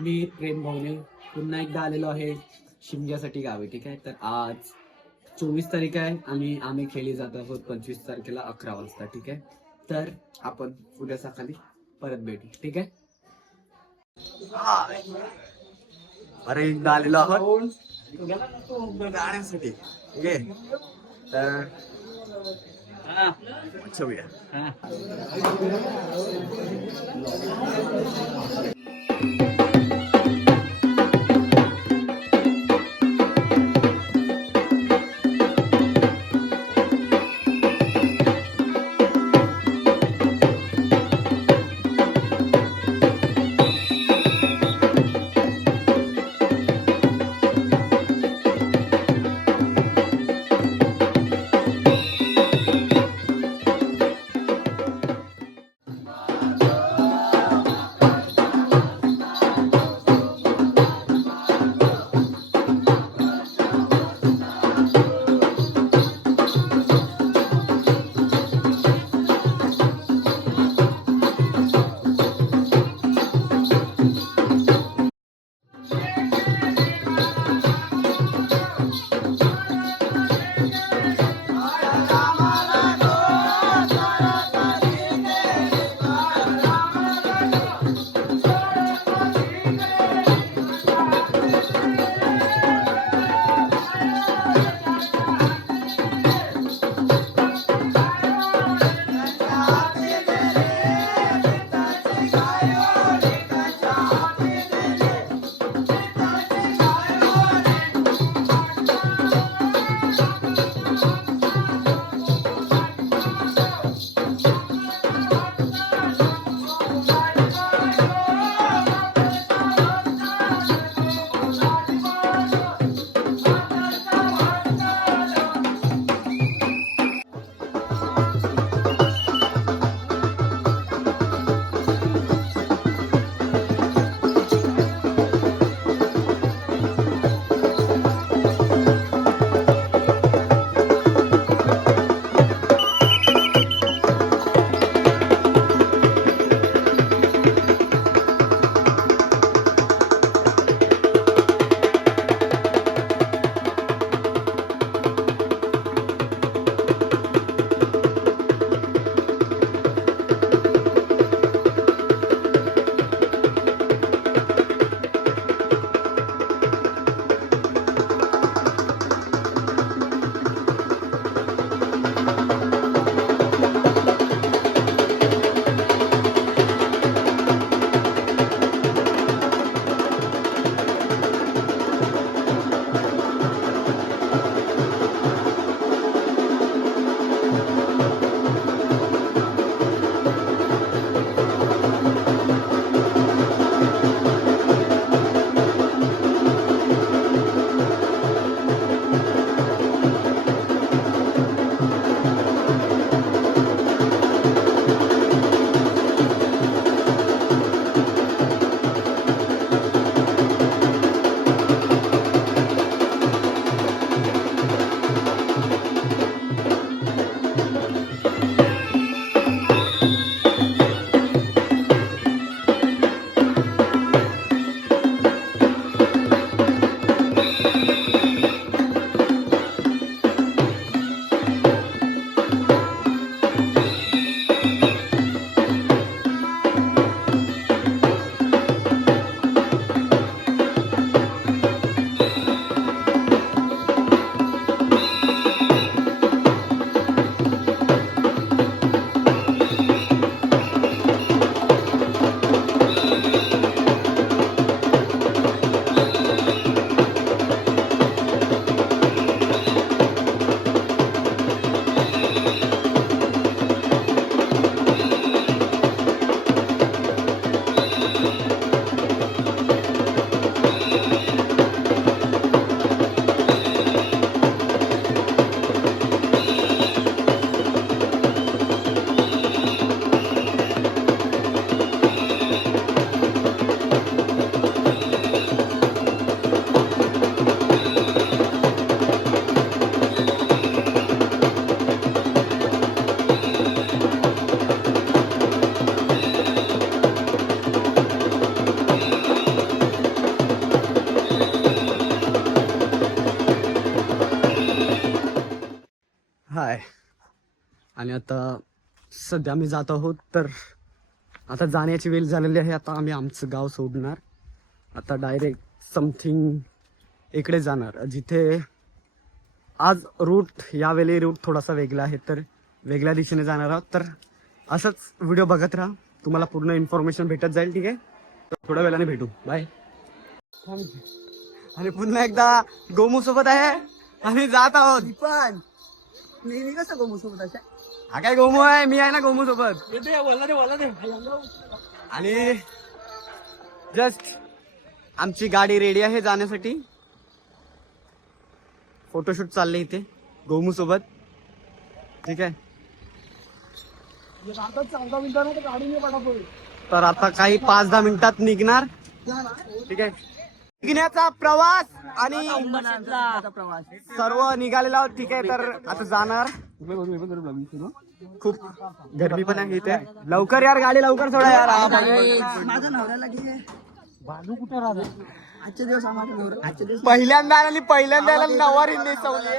मी प्रेम भाऊने पुन्हा एकदा आलेलो आहे शिमग्यासाठी गावी. ठीक आहे, तर आज 24 तारीख आहे आणि आम्ही खेळली जात आहोत 25 तारखेला 11 वाजता. ठीक आहे, तर आपण उद्या सकाळी परत भेटू. ठीक आहे. अरे एकदा आलेलो आहोत गाण्यासाठी. ठीक आहे, तर ठेवूया. आणि आता सध्या आम्ही जात आहोत. तर आता जाण्याची वेळ झालेली आहे. आता आम्ही आमचं गाव सोडणार. आता डायरेक्ट समथिंग इकडे जाणार, जिथे आज रूट यावेळी रूट थोडासा वेगळा आहे, तर वेगळ्या दिशेने जाणार आहोत. तर असंच व्हिडिओ बघत राहा, तुम्हाला पूर्ण इन्फॉर्मेशन भेटत जाईल. ठीक आहे, तर थोड्या वेळाने भेटू. बाय. आणि पुन्हा एकदा गोमू सोबत आहे आणि जात आहोत. पण नेहमी कसं गोमू सोबत अशा हा काय गोमू आहे, मी आहे ना गोमू सोबत. आणि जस्ट आमची गाडी रेडी आहे जाण्यासाठी. फोटोशूट चालले इथे गोमू सोबत. ठीक आहे, तर आता काही 5-10 मिनिटात निघणार. ठीक आहे, निघण्याचा प्रवास आणि प्रवास सर्व निघालेला आहोत. ठीक आहे, तर आता जाणार. खूप गर्मी पण आहे इथे. लवकर यार, गाडी लवकर सोडा यार. माझा नवऱ्याला की बाजू कुठे राहतो आजचे दिवस आम्हाला आजचे दिवस पहिल्यांदा आणि पहिल्यांदा नवारी नेसवली.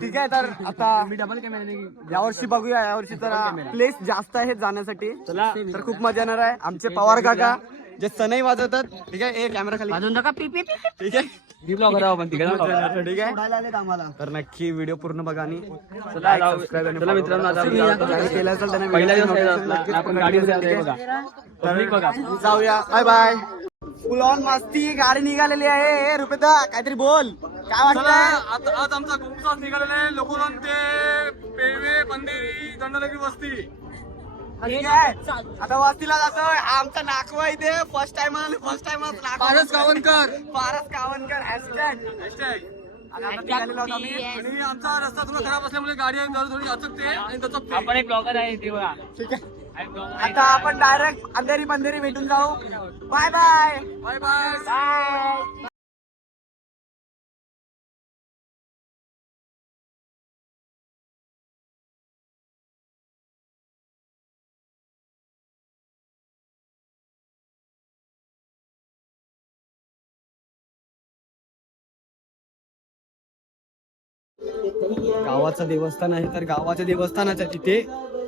ठीक आहे, तर आता डबल कॅमेरा यावर्षी बघूया. यावर्षी तर प्लेस जास्त आहे जाण्यासाठी, तर खूप मजा येणार आहे. आमचे पवार काका जे सनई वाजवतात. ठीक आहे, एक कॅमेरा खाली वाजवून टाका पी पी ठीक आहे. ठीक आहे, सोडायला आलेत आम्हाला. तर नक्की व्हिडिओ पूर्ण बघा आणि चला मित्रांनो, आता केलं असेल त्यांना पहिला दिवस आहे नक्की आपला. आपण गाडीमध्ये आलोय बघा. तर बघा, जाऊया. Bye bye. फुल ऑन मस्ती, गाडी निघालेली आहे. रुपेदा काहीतरी बोल, काय वाटतं? आज आमचा गोमुसास निघालेला आहे. लोकोधन ते पेवे पंधेरी दंडनगरी वस्ती. ठीक आहे, आता वस्तीला जातोय. आमचा नाकवा इथे फर्स्ट टाइम पारस गावणकर. हॅशटॅग. आणि आता निघालेलो आहोत आम्ही. आणि आमचा रस्ता थोडा खराब असल्यामुळे गाडी थोडी अचकते आणि दचकते. आपण एक ब्लॉगर आहे ते बघा. ठीक आहे, आता आपण डायरेक्ट अंधेरी पंधेरी भेटून जाऊ. Bye bye. Bye bye. Bye. गावाचं देवस्थान आहे, तर गावाच्या देवस्थानाच्या तिथे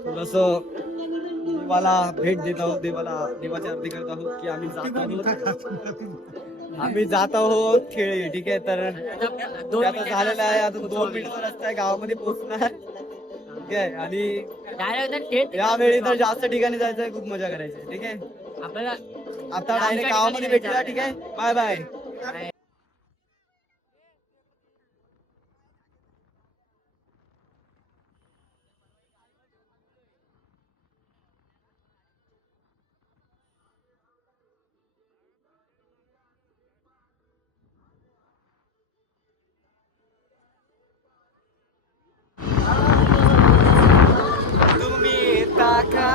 थोडस देवाला भेट देत आहोत. देवाची आरती करत आहोत की आम्ही जात आहोत खेळे. ठीक आहे, तर ते आता झालेलं आहे. आता 2 मिनिटाचा रस्ता आहे, गावामध्ये पोहोचणार. ठीक आहे, आणि यावेळी तर जास्त ठिकाणी जायचंय, खूप मजा करायची. ठीक आहे, आपल्याला आता डायरेक्ट गावामध्ये भेटूया. ठीक आहे, बाय बाय. तुम्ही टाका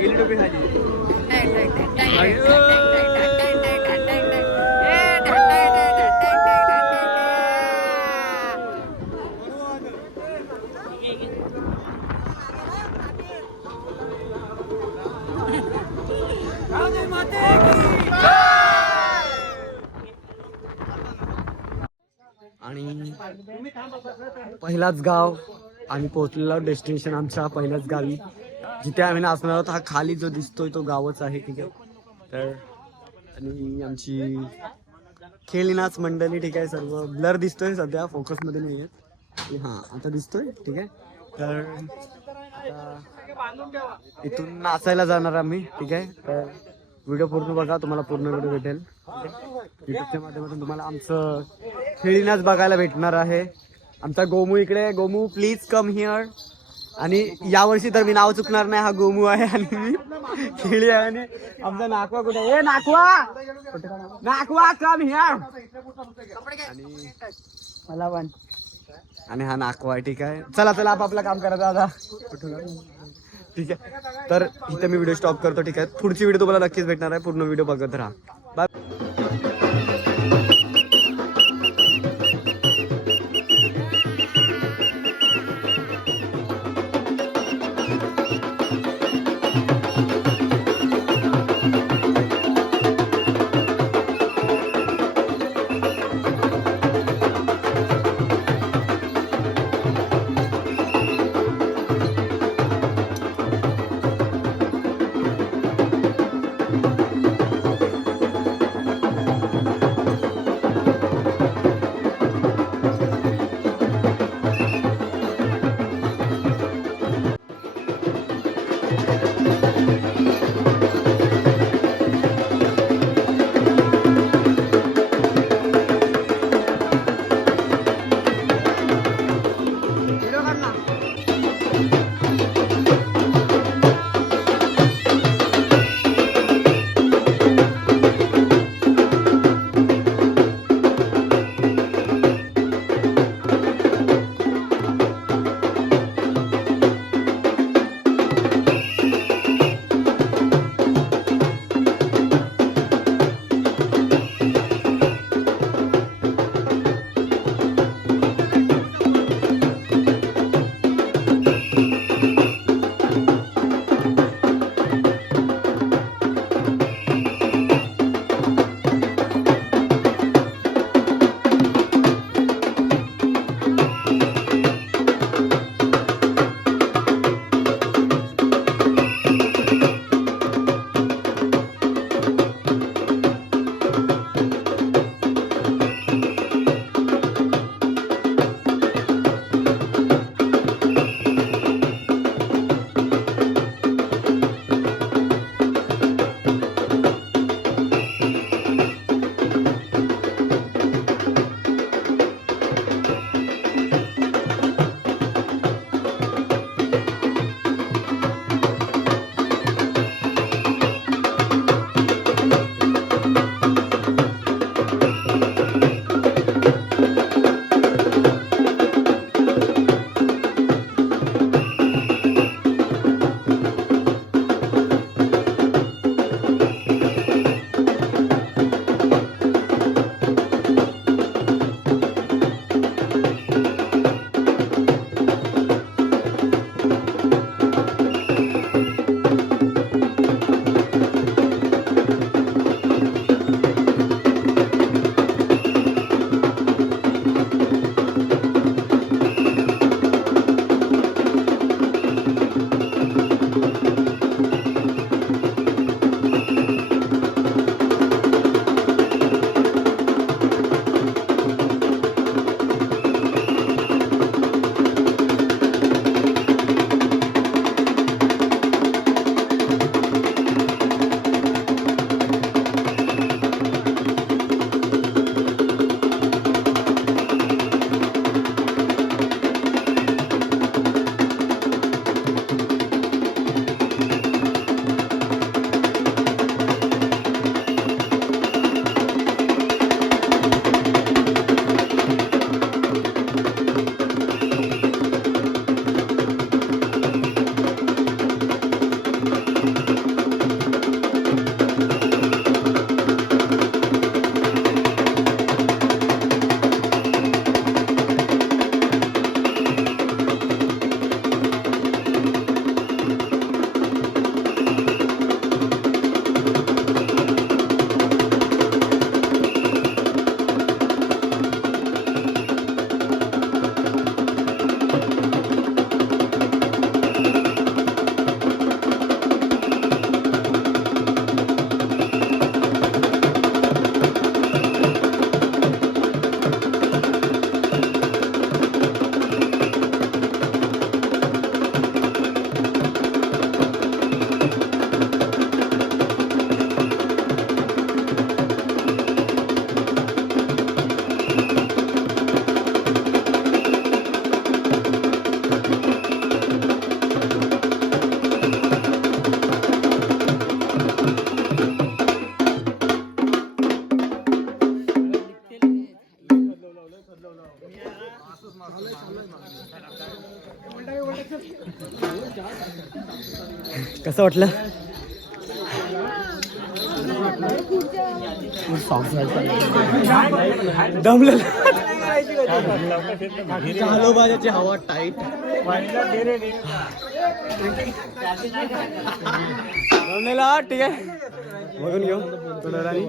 गेली टोपी खाली. आणि पहिलाच गाव आम्ही पोहोचलेलो, डेस्टिनेशन आमच्या पहिल्याच गावी जिथे आम्ही नाचणार आहोत. हा खाली जो दिसतोय तो गावच आहे. ठीक आहे, तर आणि आमची खेळी नाच मंडळी. ठीक आहे, सर्व ब्लर दिसतोय, सध्या फोकसमध्ये नाही आहेत. हां, आता दिसतोय. ठीक आहे, तर आता इथून नाचायला जाणार आम्ही. ठीक आहे, तर व्हिडिओ पूर्ण बघा, तुम्हाला पूर्ण व्हिडिओ भेटेल. युट्यूबच्या माध्यमातून तुम्हाला आमचं खेळी नाच बघायला भेटणार आहे. आमचा गोमू इकडे. गोमू प्लीज कम हिअर. आणि यावर्षी तर मी नाव चुकणार नाही, हा गोमू आहे आणि मी खेळी आहे. आणि आमचा नाकवा कुठे आहे? नाकवा कम हिअर. आणि मला पण. आणि हा नाकवा. ठीक आहे, चला चला आपापलं काम करा दादा. ठीक आहे, तर इथे मी व्हिडिओ स्टॉप करतो. ठीक आहे, पुढची व्हिडिओ तुम्हाला नक्कीच भेटणार आहे. पूर्ण व्हिडिओ बघत राहा. बाय. कसं वाटलं? दमलं. चालोबाजाची हवा टाईट. दमलेला ठीक आहे, बघून घेऊ थोड्या वेळाने.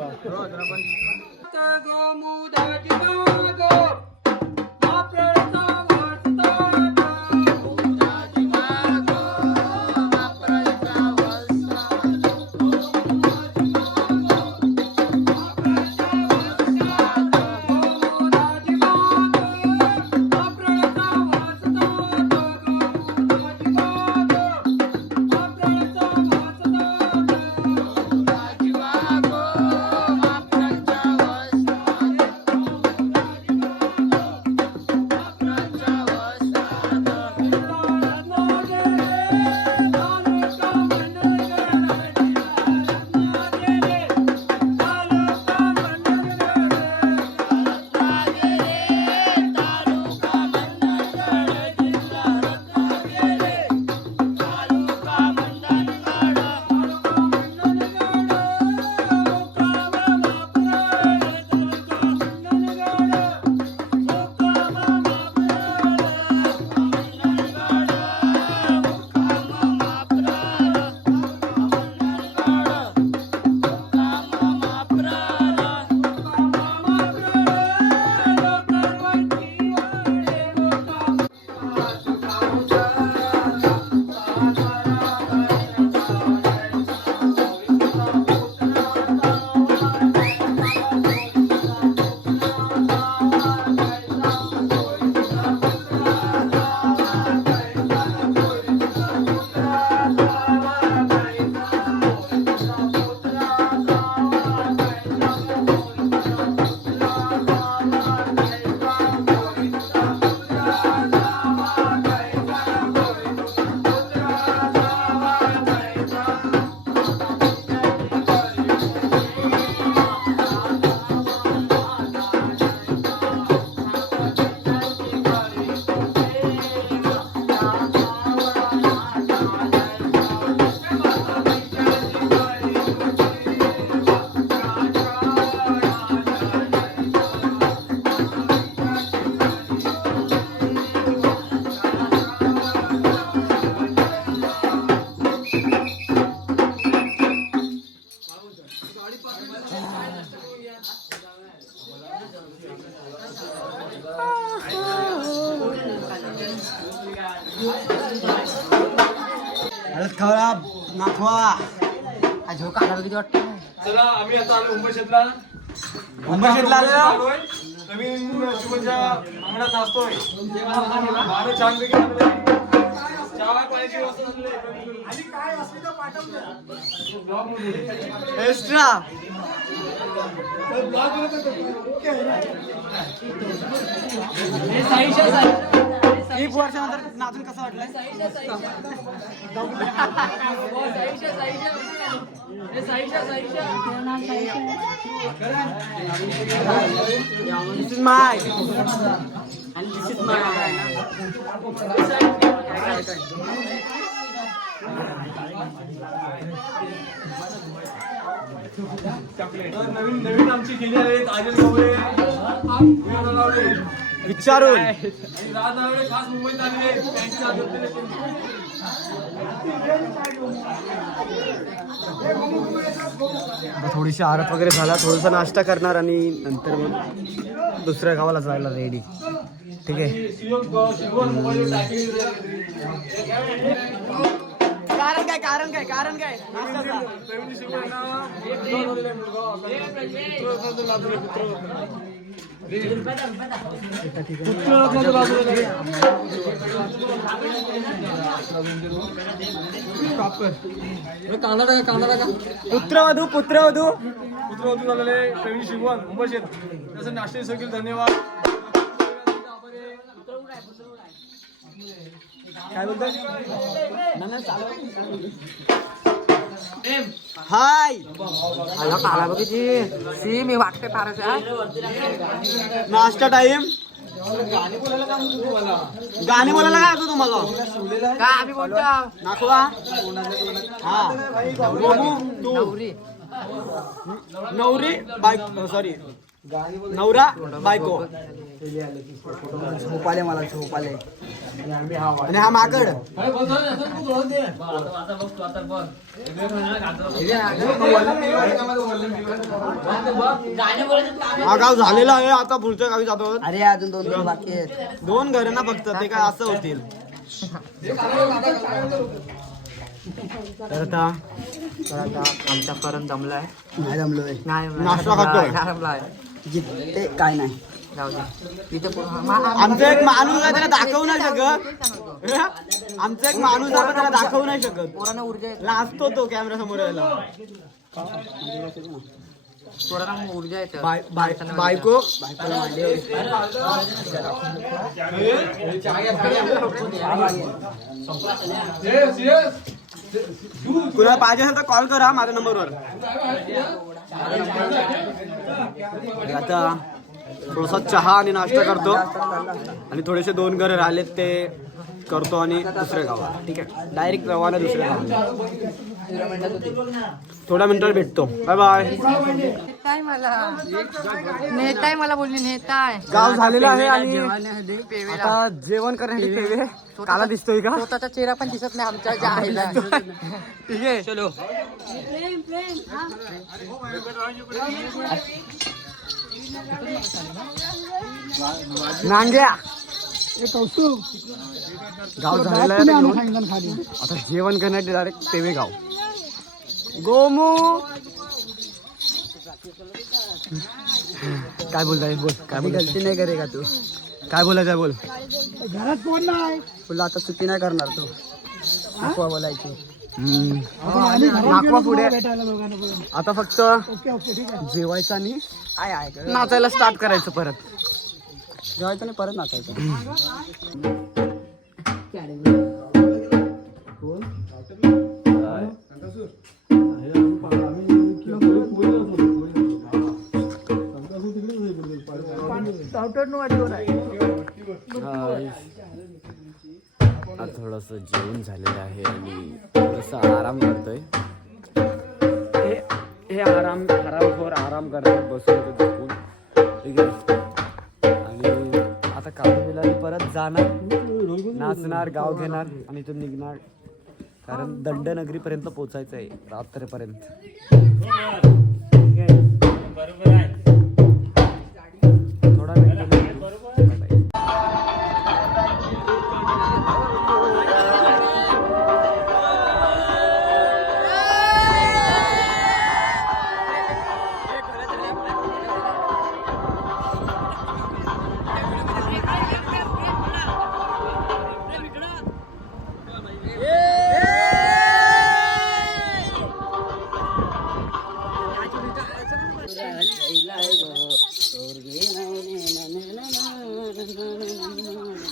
खराब नाथवा झोका आला किती वाटतं. चला आम्ही आता आलो मुंबई क्षेत्राला. मुंबई क्षेत्राला आलोय. नवीन शुभच्या अंगणात नाचतोय. गाणं छानपैकी चाललंय. चहा पाण्याची व्यवस्था झालेली आहे. आणि काय असली तर पाठवून एक्स्ट्रा एक वर्षानंतर नाचून कसं वाटलं? This is mine. And this is mine. नवीन नवीन आमची गेली आहेत आजल गवळे, विचारून राज नवरे खास मुंबईत आलेले आहेत. त्यांची आज होते. थोडीशी आरत वगैरे झाला, थोडासा नाश्ता करणार आणि नंतर मग दुसऱ्या गावाला जायला रेडी. ठीक आहे. कारण काय पुत्रवधू झालेले प्रवीण शिगवण मुंबई क्षेत्र. त्याचं नाश्ते सगळे धन्यवाद. काय बोलतो? हाय काला बघितली सी मी वाटते फारच नाश्ता टाइम. गाणी बोलायला काय म्हणतो तुम्हाला? गाणे बोलायला काय होतं तुम्हाला? काय आम्ही बोलतो नाखवा हा नवरी बायको सॉरी नवरा बायको झोपाले मला झोपाले आणि हा माकड हा गाव झालेला आहे आता पुढच्या गावी जातो. अरे अजून 2 घर बाकी आहेत 2 घर ना फक्त ते काय असं होतील. तर आता आमच्यापर्यंत जमलाय नाही जमलोय नाही नाश्ता खातोय जमलाय जिथे काय नाही जाऊ दे तिथे आमचा एक माणूस आहे त्याला दाखवू नाही शकत. आमचा एक माणूस आहे त्याला दाखवू नाही शकत. पोरांना ऊर्जा येते लाजतो तो कॅमेरा समोर यायला. पोरांना ऊर्जा येते बायको कुणाला पाहिजे असेल तर कॉल करा माझ्या नंबरवर. आता थोडासा चहा आणि नाश्ता करतो आणि थोडेसे 2 घर राहिलेत ते करतो आणि दुसऱ्या गावात. ठीक आहे डायरेक्ट रवाना दुसऱ्या गावात. थोड्या मिनिटात भेटतो. Bye bye. नेताय मला बोलली नेताय गाव झालेलं आहे आणि आता जेवण करण्यासाठी पेवे काला दिसतोय का? स्वतःचा चेहरा पण दिसत नाही आमच्या ज्या आईला. ठीक आहे चलो. नांग्या गाव झालेलं आहे आता जेवण करण्यासाठी डायरेक्ट पेवे गाव. गोमू काय बोलताय बोल. काय गलती नाही करे का तू? काय बोलायचं बोल. घरात कोण नाही बोला आता चुकी नाही करणार तू. नाकवा बोलायची नाकवा पुढे आता फक्त जेवायचं आणि नाचायला स्टार्ट करायचं. परत जेवायचं आणि परत नाचायचं. थोडस जेवण झालेलं आहे आणि थोडस आराम करतोय. हे आरामखोर आराम करतात बसून झोपून. ठीक आहे आणि आता कामाला परत जाणार नाचणार गाव घेणार आणि इथून निघणार कारण दंडनगरीपर्यंत पोचायचं आहे रात्रीपर्यंत. थोडा वेळ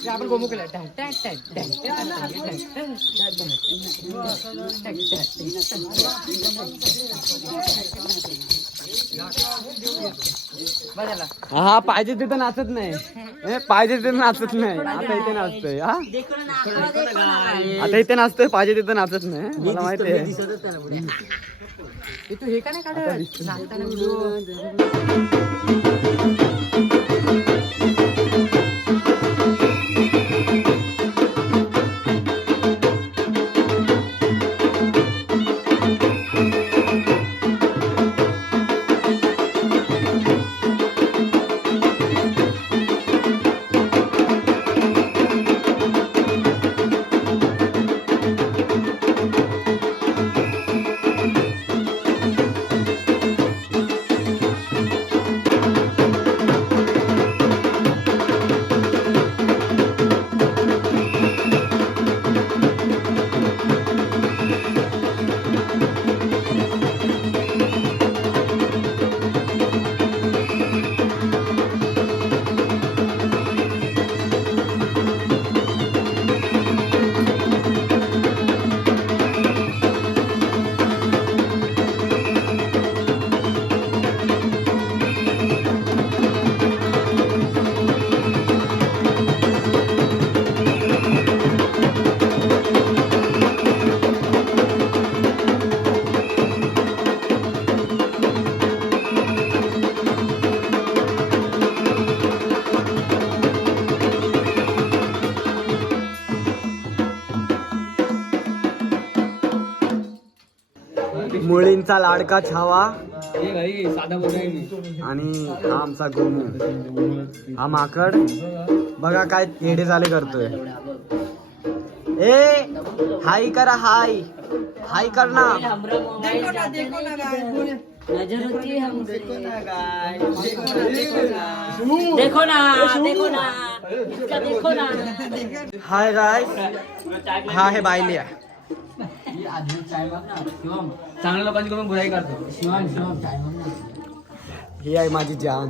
आपण गोमू केला हा पाहिजे तिथं नाचत नाही. पाहिजे तिथं नाचत नाही. आता इथे नाचतोय. हा आता इथे नाचतोय पाहिजे तिथं नाचत नाही. मला माहिती आहे. तू हे का नाही काढत नाचताना व्हिडिओ. मुलींचा लाडका छावा हे भाई साधा बोलाय मी. आणि हा आमचा गोमू. हा माकड बघा काय येडे झाले करतोय. ए हाय करा, हाय हाय कर ना. हाय गाय, हा आहे बायलिया. चांगल्या लोकांकडून बुराई करतो. ही आहे माझी जान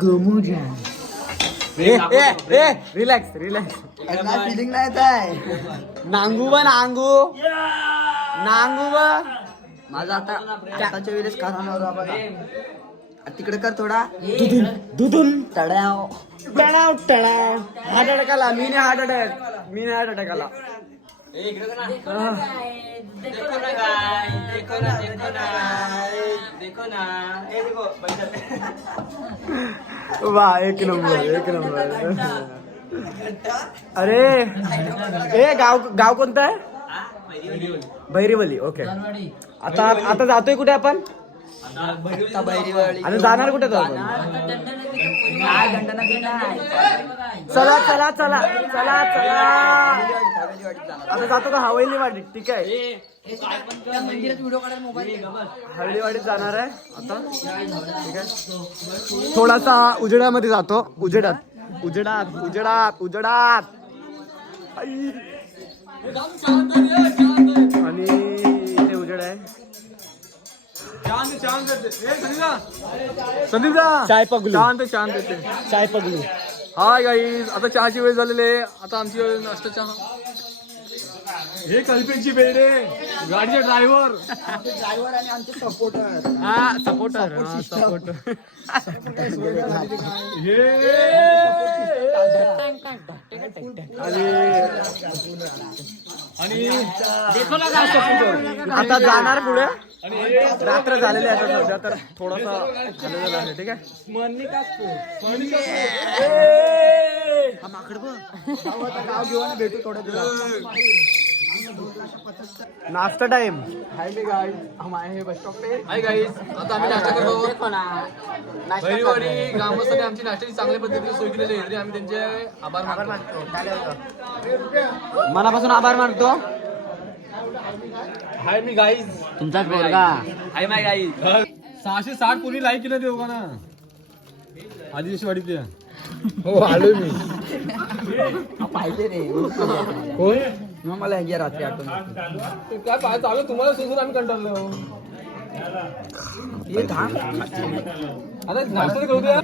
गोमू जान. ए रिलॅक्स रिलॅक्स. फिलिंग नाही येत आहे. नांगू बा नांगू नांगू बा. माझा आता आताच्या वेळेस खानावर बघा. तिकडे कर थोडा दुधून तड्याव. टणाव टणाव. हार्ट अटॅक आला. मी नाही हार्ट अटॅक आला. वा एक नंबर. अरे ए गाव कोणतं आहे? भैरीवली. ओके. आता जातोय कुठे आपण? आणि जाणार कुठे तो आपण? चला चला चला चला चला. आता जातो का हवेलीवाडीत? ठीक आहे. हवेलीवाडीत जाणार आहे आता. ठीक आहे. थोडासा उजेडामध्ये जातो. उजेडात आणि इथे उजेड आहे. संदीपदा चाय पगलू. शांत. चाय पगलू. हाय गाईज, आता चहाची वेळ झालेली आहे. आता आमची वेळ नाश्ता चहा. हे कल्पेची बेड आहे, गाडीचे ड्रायव्हर आणि आमचे सपोर्टर. हा सपोर्टर. आणि आता जाणार पुढे. रात्र झालेली आहे आता सध्या, तर थोडासा झालेलं आहे. ठीक आहे. हा माकड बघ. गाव घेऊन आणि भेटू थोड्या दिवसात. नाश्ता टाइम. हाय गाईज, आता आम्ही नाश्ता करतो. भैरीवाडी ग्रामस्थांनी आमची नाश्त्याची चांगल्या पद्धतीने सोय केलेली आहे. आम्ही त्यांचे आभार मानतो. मनापासून आभार मानतो. हाय मी गाईज, तुमचाच पोरगा. हाय माय गाई. 660 कोणी लाईक केलं देऊ का ना आदिवासी वाडीतल्या. हो आलोय मी. पाहिजे रे. कोण मग मला हे रात्री आठवण. काय पाय चालू तुम्हाला सोसून आम्ही कंटाळलो. आता नाश्ता करू द्या.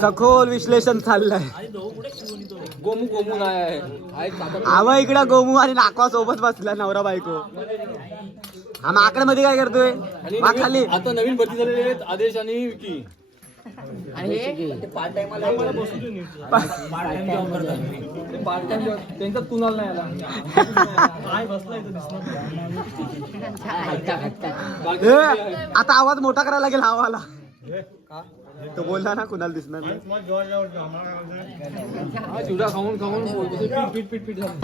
सखोल विश्लेषण चाललंय. गोमू नाही आहे. आवा इकडं गोमू आणि नाकवा सोबत बसला नवरा बायको. हा माकड मध्ये काय करतोय? खाली आता नवीन भरती झालेले आहेत आदेश आणि Vicky. Part time part time त्यांचा तुनाल नाही आला. आता आवाज मोठा करायला लागेल हवाला. तो बोलला ना कुणाला दिसणार नाही. चिवडा खाऊन पीठ झालं.